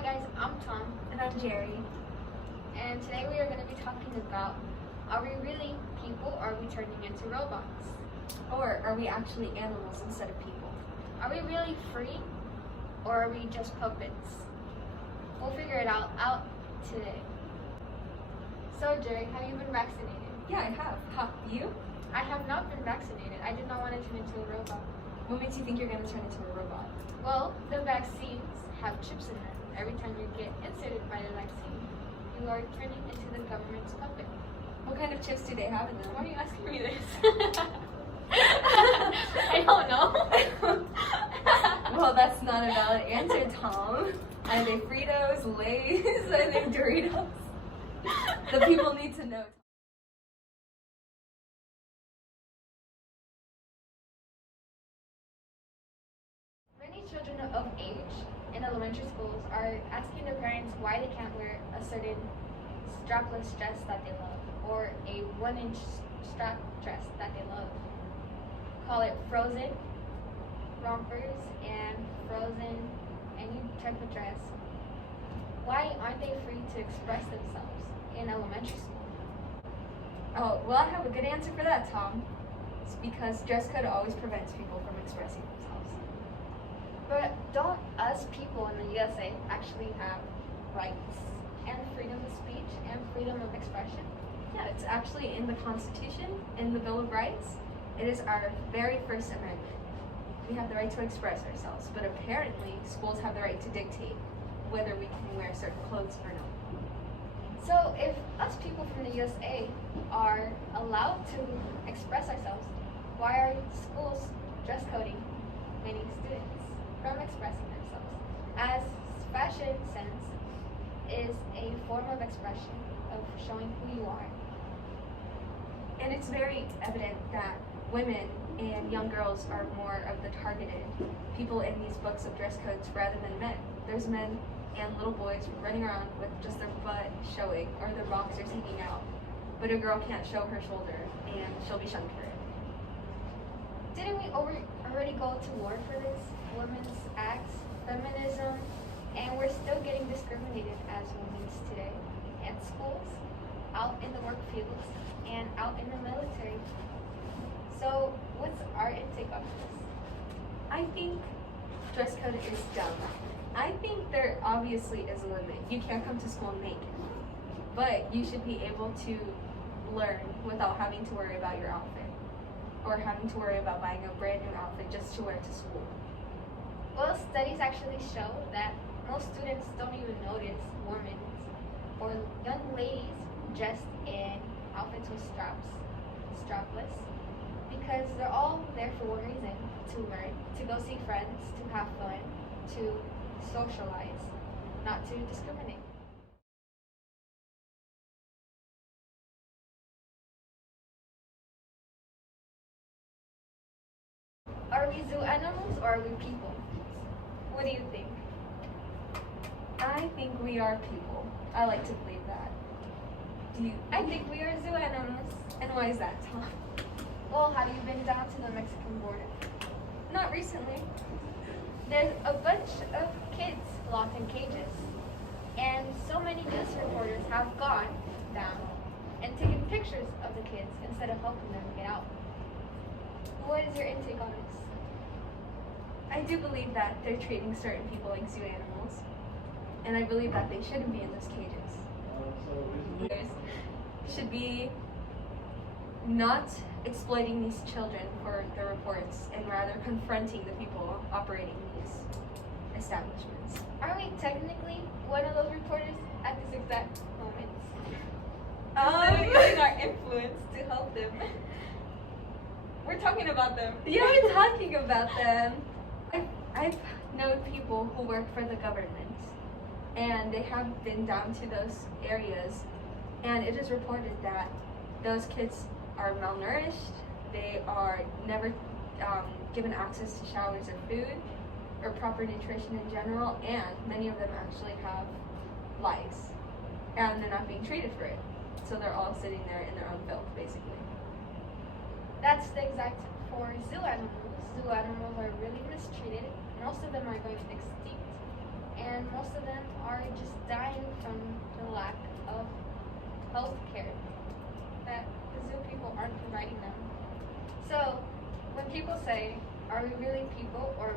Hi guys, I'm Tom. And I'm Jerry. And today we are going to be talking about, are we really people or are we turning into robots? Or are we actually animals instead of people? Are we really free or are we just puppets? We'll figure it out today. So Jerry, have you been vaccinated? Yeah, I have. Have you? I have not been vaccinated. I did not want to turn into a robot. What makes you think you're going to turn into a robot? Well, the vaccines have chips in them. Every time you get inserted by the vaccine, you are turning into the government's puppet. What kind of chips do they have in them? Why are you asking me this? I don't know. Well, that's not a valid answer, Tom. Are they Fritos, Lay's, are they Doritos? The people need to know. Many children of age in elementary schools are asking their parents why they can't wear a certain strapless dress that they love, or a 1-inch strap dress that they love. Call it frozen rompers and frozen any type of dress. Why aren't they free to express themselves in elementary school? Oh, well, I have a good answer for that, Tom. It's because dress code always prevents people from expressing themselves. But don't us people in the USA actually have rights and freedom of speech and freedom of expression? Yeah, it's actually in the Constitution, in the Bill of Rights. It is our very first amendment. We have the right to express ourselves, but apparently schools have the right to dictate whether we can wear certain clothes or not. So if us people from the USA are allowed to express ourselves, why are schools dress coding many students from expressing themselves? As fashion sense is a form of expression of showing who you are. And it's very evident that women and young girls are more of the targeted people in these books of dress codes rather than men. There's men and little boys running around with just their butt showing or their boxers hanging out, but a girl can't show her shoulder and she'll be shunned for it. Didn't we already go to war for this? Women's acts, feminism, and we're still getting discriminated as women today at schools, out in the work fields, and out in the military. So what's our intake on this? I think dress code is dumb. I think there obviously is a limit. You can't come to school naked, but you should be able to learn without having to worry about your outfit or having to worry about buying a brand new outfit just to wear to school. Well, studies actually show that most students don't even notice women or young ladies dressed in outfits with strapless, because they're all there for one reason: to learn, to go see friends, to have fun, to socialize, not to discriminate. Are we zoo animals or are we people? What do you think? I think we are people. I like to believe that. Do you? I think we are zoo animals. And why is that, Tom? Well, have you been down to the Mexican border? Not recently. There's a bunch of kids locked in cages, and so many news reporters have gone down and taken pictures of the kids instead of helping them get out. What is your intake on this? I do believe that they're treating certain people like zoo animals, and I believe that they shouldn't be in those cages. Leaders should be not exploiting these children for their reports and rather confronting the people operating these establishments. Are we technically one of those reporters at this exact moment? We're Using our influence to help them. We're talking about them. Yeah, we're talking about them. I've known people who work for the government, and they have been down to those areas, and it is reported that those kids are malnourished, they are never given access to showers or food, or proper nutrition in general, and many of them actually have lice, and they're not being treated for it. So they're all sitting there in their own filth, basically. That's the exact for zoo animals. Zoo animals are really mistreated. Most of them are going extinct, and most of them are just dying from the lack of health care that the zoo people aren't providing them. So when people say, are we really people or